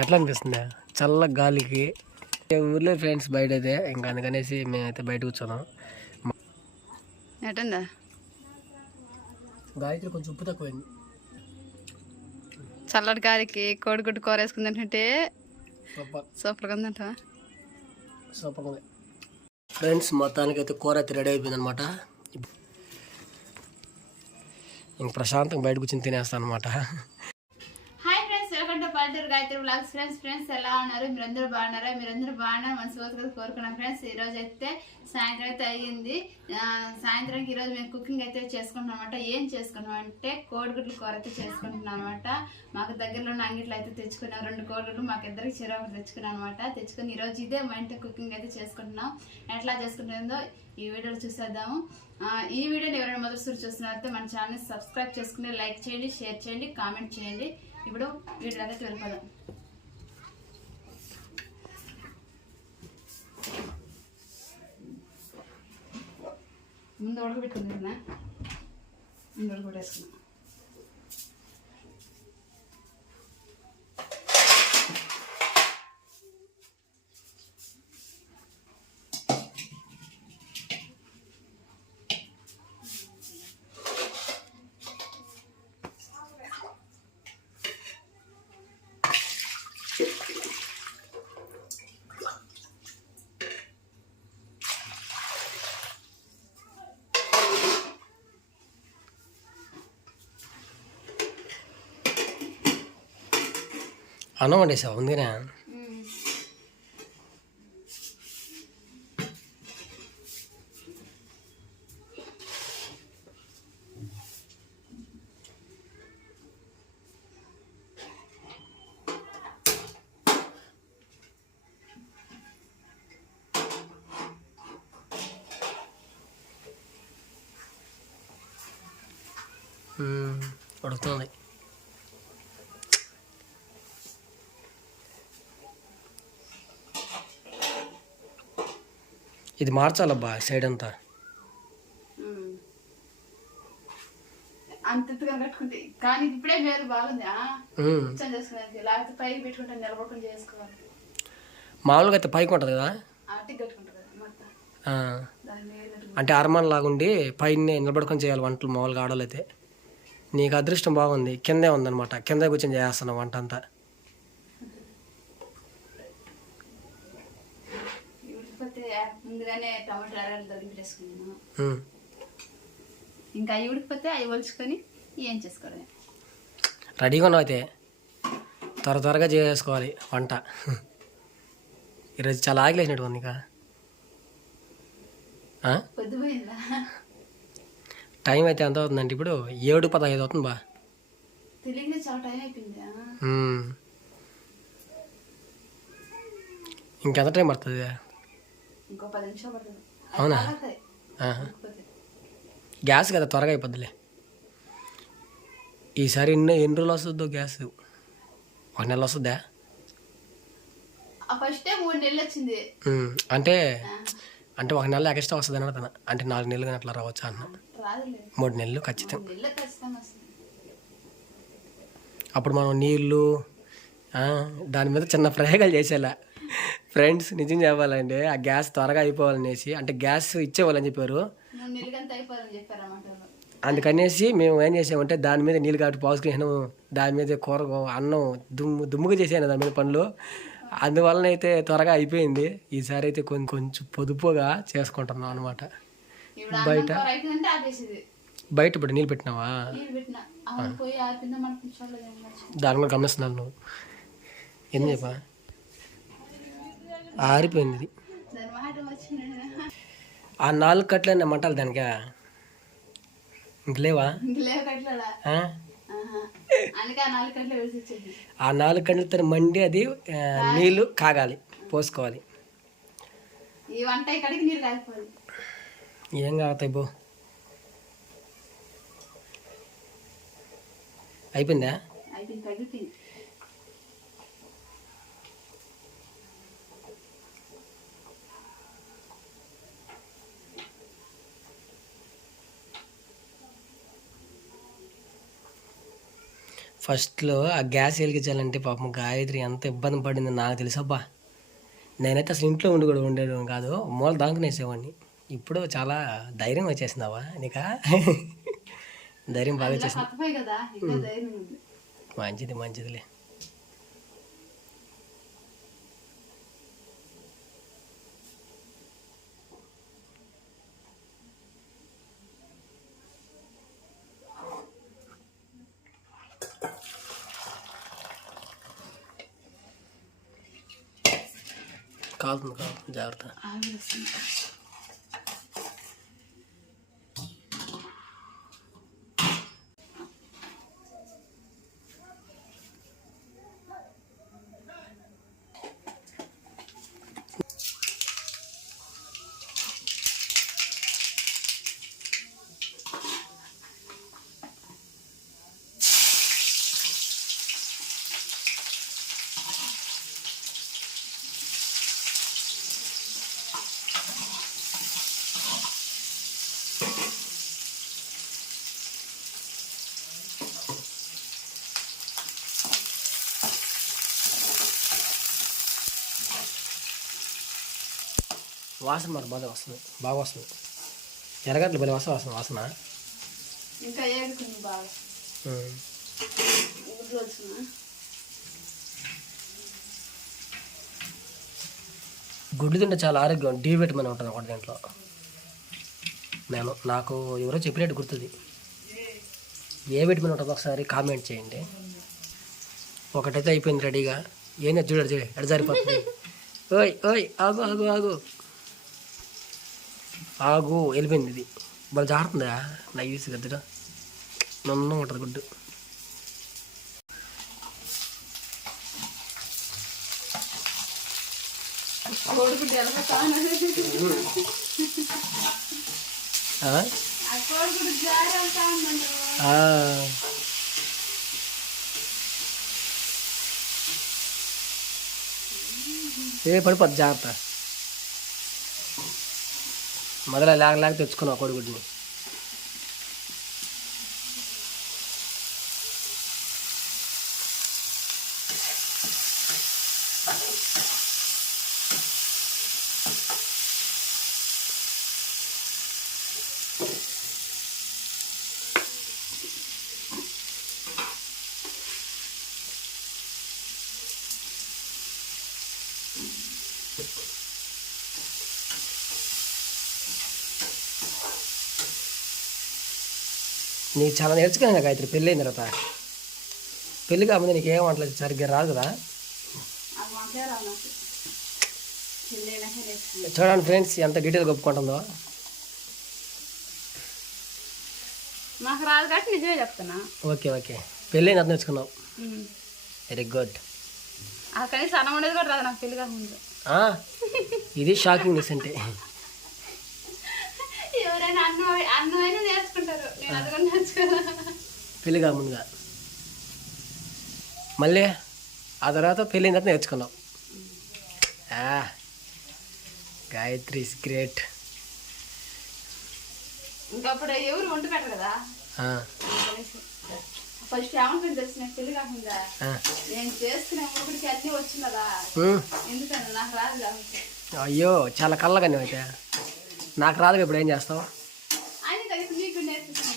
ఎట్లా అనిపిస్తుంది చల్ల గాలికి? ఊర్లో ఫ్రెండ్స్ బయట అయితే ఇంకా అందుకనేసి మేమైతే బయట కూర్చున్నాం. ఎటుందా గాయత్రి కొంచెం ఉప్పు తక్కువైంది. చల్లటి గాలికి కోడిగుడ్డు కూర వేసుకుందంటే సూపర్గా ఉందంట. సూపర్గా ఉంది ఫ్రెండ్స్. మొత్తానికి అయితే కూర అయితే రెడీ అయిపోయింది అనమాట. ఇంక ప్రశాంతంగా బయట కూర్చొని తినేస్తాను అనమాట. పల్లెటూరు గాయత్రి బ్లాగ్స్ ఫ్రెండ్స్ ఎలా ఉన్నారు? మీరందరూ బాగున్నారా? మీరందరూ బాగున్నారు మనస్ఫూర్తిగా కోరుకున్నాం ఫ్రెండ్స్. ఈరోజు అయితే సాయంత్రం అయితే అయ్యింది. సాయంత్రానికి ఈరోజు మేము కుకింగ్ అయితే చేసుకుంటున్నాం అనమాట. ఏం చేసుకున్నాం అంటే కోడిగుడ్లు కూర అయితే చేసుకుంటున్నాం అనమాట. మాకు దగ్గరలో ఉన్న అంగిట్లో అయితే తెచ్చుకున్నాం 2 కోడిగుడ్లు, మాకు ఇద్దరికి చిరాకు తెచ్చుకున్నాం అనమాట. తెచ్చుకుని ఈరోజు ఇదే మా ఇంట్లో కుకింగ్ అయితే చేసుకుంటున్నాం. ఎట్లా చేసుకుంటుందో ఈ వీడియోలో చూసేద్దాము. ఈ వీడియోని ఎవరైనా మొదటిసారి చూస్తున్నారైతే మన ఛానల్ని సబ్స్క్రైబ్ చేసుకుని లైక్ చేయండి, షేర్ చేయండి, కామెంట్ చేయండి. ఇప్పుడు వీటిలోకి వెళ్ళిపోదాం. ముందు ఉడకబెట్టుకుంటున్నా, ముందు ఉడకబెట్టేసుకున్నా. అన్నం వండేసావు ఉందినా? ఉడుకుతుంది. ఇది మార్చాలబ్బా సైడ్ అంతా. అంతగా కట్టుకుంటే కానీ ఇప్పుడే వేరు బాగుంది. లేకపోతే పైకి పెట్టుకుంటే నిలబడుకుని చేసుకోవాలి. మామూలుగా అయితే పైకి ఉంటుంది కదా, అంటే అరమన్ లాగుండి పైన నిలబడుకొని చేయాలి వంటలు మామూలుగా ఆడలు అయితే. నీకు అదృష్టం బాగుంది, కిందే ఉందన్నమాట. కింద కూర్చొని చేస్తున్నావు వంట అంతా. ముందుగానే టమాటాలు తొలిపెట్టేసుకున్నాను. ఇంకా అవి ఉడికిపోతే అవి ఒలుచుకొని ఏం చేసుకోవాలి. రెడీగా ఉన్నావు అయితే, త్వరగా చేసుకోవాలి వంట. ఈరోజు చాలా ఆగిలేసినట్టు ఉంది. ఇంకా పొద్దుపోయిందా? టైం అయితే ఎంత అవుతుందంటే ఇప్పుడు 7:15 అవుతుంది బా. తెలియదు చాలా టైం అయిపోయింది. ఇంకెంత టైం పడుతుంది? ఇంకో 10 నిమిషాలు పడుతుంది. అవునా? గ్యాస్ కదా త్వరగా అయిపోద్దిలే. ఈసారి ఎన్ని రోజులు వస్తుందో గ్యాస్? 1 నెల వస్తుందా? ఫస్ట్ 3 నెలలు వచ్చింది. అంటే 1 నెల ఎక్స్ట్రా వస్తుంది అన్న. అంటే 4 నెలలు అట్లా రావచ్చు అన్న. 3 నెలలు ఖచ్చితంగా. అప్పుడు మనం నీళ్ళు దాని మీద చిన్న ప్రయోగాలు చేసేలా ఫ్రెండ్స్. నిజం చెప్పాలంటే ఆ గ్యాస్ త్వరగా అయిపోవాలనేసి, అంటే గ్యాస్ ఇచ్చేవాళ్ళని చెప్పారు. అందుకనేసి మేము ఏం చేసామంటే దాని మీద నీళ్ళు కాబట్టి పోసుకున్నాను. దాని మీద కూర అన్నం దుమ్ముగా చేసాను దాని మీద పనులు. అందువలన అయితే త్వరగా అయిపోయింది. ఈసారి అయితే కొంచెం పొదుపుగా చేసుకుంటున్నాం అనమాట. బయట ఇప్పుడు నీళ్ళు పెట్టినావా? దాని కూడా గమనిస్తున్నాను నువ్వు. ఎందుకు చెప్పా ఆరిపోయింది ఇది. ఆ 4 కట్లనే మంటాలి దానికి. ఇంక లేవా? ఆ 4 కట్లతో మండి అది నీళ్ళు కాగాలి, పోసుకోవాలి. ఏం కాగుతాయి బో. అయిపోయిందా? ఫస్ట్లో ఆ గ్యాస్ వెలిగించాలంటే పాపం గాయత్రి ఎంత ఇబ్బంది పడిందో నాకు తెలుసబ్బా. నేనైతే అసలు ఇంట్లో ఉండి కూడా ఉండేది కాదు, మూల దాంకునేసేవాడిని. ఇప్పుడు చాలా ధైర్యం వచ్చేసిందావా నీకా? ధైర్యం బాగా వచ్చేసింది. మంచిది మంచిదిలే. కాలుతుంది జాగ్రత్త. వాసన మరి బాగా వస్తుంది, బాగా వస్తుంది. ఎరగట్లు బలి వాసన వాసన ఇంకా ఏడుకుంది బాగా. గుడ్లు తింటే చాలా ఆరోగ్యం, డి విటమిన్ ఉంటుంది ఒకటి దీంట్లో. నాకు ఎవరో చెప్పినట్టు గుర్తుంది. ఏ విటమిన్ ఉంటుందో ఒకసారి కామెంట్ చేయండి. ఒకటైతే అయిపోయింది రెడీగా. ఏం చూడండి ఎడ సరిపోతుంది. ఓయ్ ఓయ్ ఆగు ఆగు ఆగు ఆగు, వెళ్ళిపోయింది. ఇది బాగా జారుతుందా? నైస్ గద్దగా నన్ను ఉంటుంది గుడ్డు. పడిపోద్ది, జాగ్రత్త. మొదల లేక తెచ్చుకున్నావు కోడిగుడ్ని. నీకు చాలా నేర్చుకున్నా గాయత్రి, పెళ్ళి అయిన తర్వాత. పెళ్ళి కాకపోతే నీకు ఏం వంటలేదు సరిగ్గా రాదు కదా. చూడండి ఫ్రెండ్స్ ఎంత డీటెయిల్గా ఒప్పుకుంటుందో. నాకు రాదు కాబట్టి నిజమే చెప్తున్నా. ఓకే ఓకే, పెళ్ళి అయిన నేర్చుకున్నావు, వెరీ గుడ్. కనీసం అన్నం ఉండేది కూడా రాదు నాకు పెళ్ళి కాకముందు. ఇది షాకింగ్ న్యూస్ అంటే. ఎవరైనా అన్నమైనా నేర్చుకుంటారు, నేను అది కూడా నేర్చుకోను. పెళ్ళి కాకముందుగా మళ్ళీ ఆ తర్వాత పెళ్ళిన తర్వాత నేర్చుకున్నావు. Gayatri is great. ఇంకప్పుడు ఎవరు వంట పెట్టరు కదా. ఫస్ట్ ఏమనుకుని తెలిసిన పెళ్లి కాకుండా నేను చేసుకునే ఊరికి అన్నీ వచ్చిందా, ఎందుకంటే నాకు రాదు కాబట్టి. అయ్యో చాలా కళ్ళగా అయితే నాకు రాదు. ఇప్పుడు ఏం చేస్తావు? అన్ని తగ్గి నీకు నేర్పిస్తున్నాను.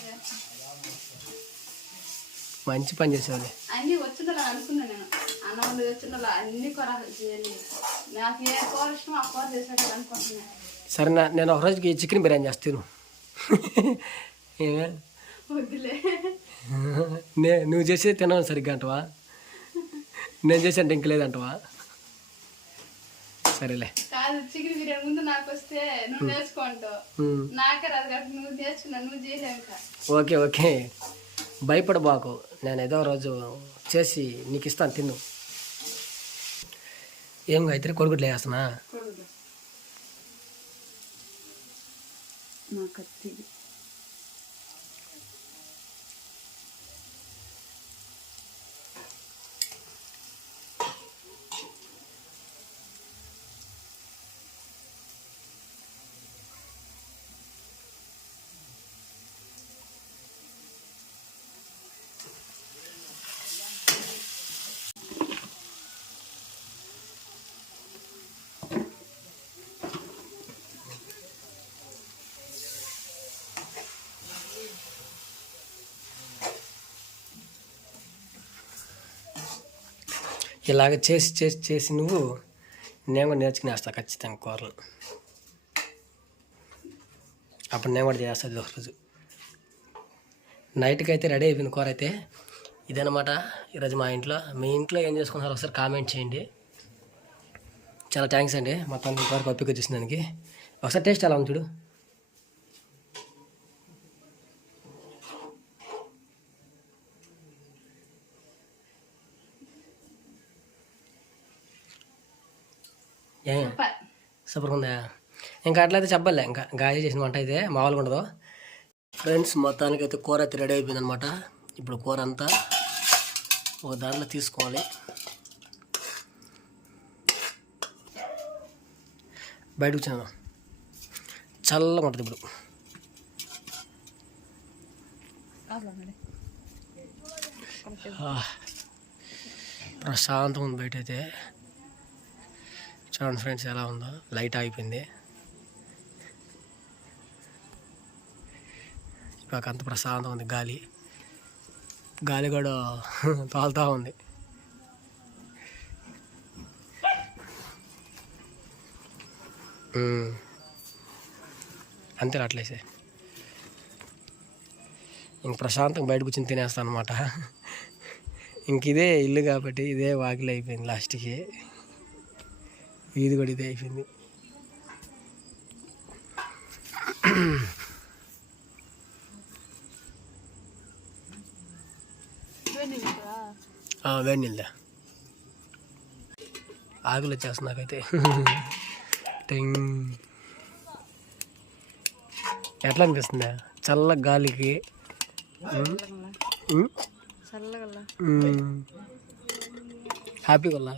మంచి పని చేసేవాళ్ళు. అన్నీ వచ్చిందా అనుకున్నా నేను. అన్నం వండి వచ్చిందా అన్ని కూర చేయాలి. నాకు ఏ కూర ఇష్టం ఆ కూర చేసాడు అనుకుంటున్నా. సరే నేను ఒక రోజుకి చికెన్ బిర్యానీ చేస్తాను. ఏమే వద్దులే, నువ్వు చేసేది తిన్నాను సరిగ్గా అంటవా? నేను చేసే అంటే ఇంక లేదంటవా? సరేలే. కాదు, చికెన్ బిర్యానీ ముందు నాకు వస్తే నువ్వు నేర్చుకుంటావు, నాకే రాదు కాబట్టి నువ్వు నేర్చుకున్నా, నువ్వు చేయలేక. ఓకే ఓకే, భయపడబాకు. నేను ఏదో రోజు చేసి నీకు ఇస్తాను, తిన్ను. ఏం అయితే కొడుకుట్లు వేస్తున్నా. ఇలాగ చేసి చేసి చేసి నువ్వు నేను కూడా నేర్చుకునేస్తా ఖచ్చితంగా కూరలు. అప్పుడు నేను కూడా చేస్తాను ఒకరోజు. నైట్కి అయితే రెడీ అయిపోయింది కూర అయితే. ఇదనమాట ఈరోజు మా ఇంట్లో. మీ ఇంట్లో ఏం చేసుకుంటారో ఒకసారి కామెంట్ చేయండి. చాలా థ్యాంక్స్ అండి మొత్తానికి ఇంతవరకు ఓపిక వచ్చేసిన దానికి. ఒకసారి టేస్ట్ ఎలా ఉంది చూడు. ఏ సూపర్గా ఉందా? ఇంకా అట్లయితే చెప్పలే, ఇంకా గాయ చేసిన వంట అయితే మామూలుగా ఉండదు. ఫ్రెండ్స్ మొత్తానికి అయితే కూర అయితే రెడీ అయిపోయింది అనమాట. ఇప్పుడు కూర అంతా ఒక దాంట్లో తీసుకోవాలి. బయటకు వచ్చాను, చల్లగా ఉంటుంది ఇప్పుడు. ప్రశాంతంగా ఉంది బయట అయితే. చూడండి ఫ్రెండ్స్ ఎలా ఉందో. లైట్ ఆగిపోయింది. ఇక అంత ప్రశాంతంగా ఉంది. గాలి కూడా తోలుతూ ఉంది. అంతే అట్లేసే ఇంక ప్రశాంతంగా బయట కూర్చొని తినేస్తాను అనమాట. ఇంక ఇదే ఇల్లు కాబట్టి ఇదే వాకిలి అయిపోయింది. లాస్ట్కి ఇది కూడా ఇదే అయిపోయింది. వేడి నీళ్ళ ఆకులు వచ్చేస్తుంది నాకైతే. ఎట్లా అనిపిస్తుందా చల్ల గాలికి? హ్యాపీగా వల్ల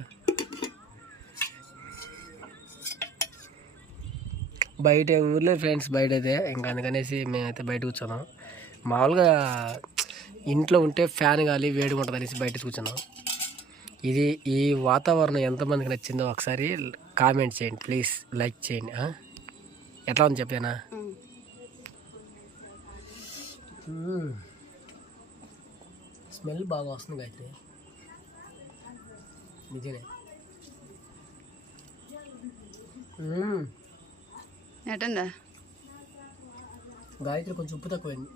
బయట ఊర్లో ఫ్రెండ్స్ బయట అయితే ఇంకా అందుకనేసి మేమైతే బయట కూర్చున్నాం. మామూలుగా ఇంట్లో ఉంటే ఫ్యాన్ గాలి వేడిగా ఉంటుంది అనేసి బయట కూర్చున్నాం. ఈ వాతావరణం ఎంతమందికి నచ్చిందో ఒకసారి కామెంట్ చేయండి ప్లీజ్, లైక్ చేయండి. ఎట్లా ఉంది చెప్పానా? స్మెల్ బాగా వస్తుంది గాయత్రి, నిజమే. ఎట్టందా గాయత్రి కొంచెం ఉప్పు తక్కువైంది,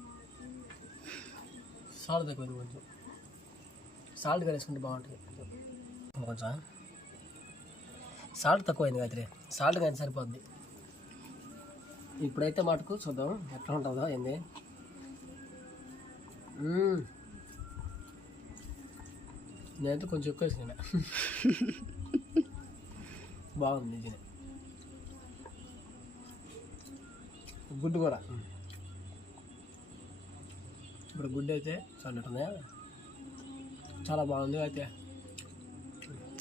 సాల్ట్ తక్కువైంది. కొంచెం సాల్ట్ వేసుకుంటే బాగుంటుంది. కొంచెం సాల్ట్ తక్కువైంది గాయత్రి, సాల్ట్ కానీ సరిపోద్ది. ఇప్పుడైతే మటుకు చూద్దాం ఎట్లా ఉంటుందో ఏంది. నేనైతే కొంచెం ఎక్కువ వేసుకున్నా. బాగుంది నిజమే. గుడ్డు కూర ఇప్పుడు గుడ్డు అయితే చల్లటుంది, చాలా బాగుంది. అయితే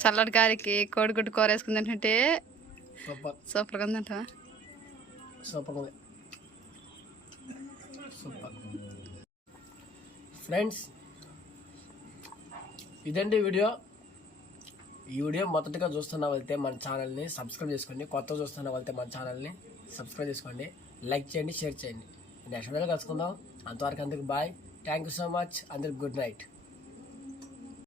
చల్లటి గాలికి కోడిగుడ్డు కూర వేసుకుని తింటుంటే సూపర్గా ఉందంట. సూపర్గా ఉంది, సూపర్. ఫ్రెండ్స్ ఇదండి వీడియో. ఈ వీడియో మొదటిగా చూస్తున్న వాళ్ళైతే మన ఛానల్ని సబ్స్క్రైబ్ చేసుకోండి. కొత్త చూస్తున్న వాళ్ళైతే మన ఛానల్ని సబ్స్క్రైబ్ చేసుకోండి, లైక్ చేయండి, షేర్ చేయండి. నెక్స్ట్ వీడియోలో కలుసుకుందాం. అంతవరకు అందరికి bye. Thank you so much. అందరికి గుడ్ నైట్.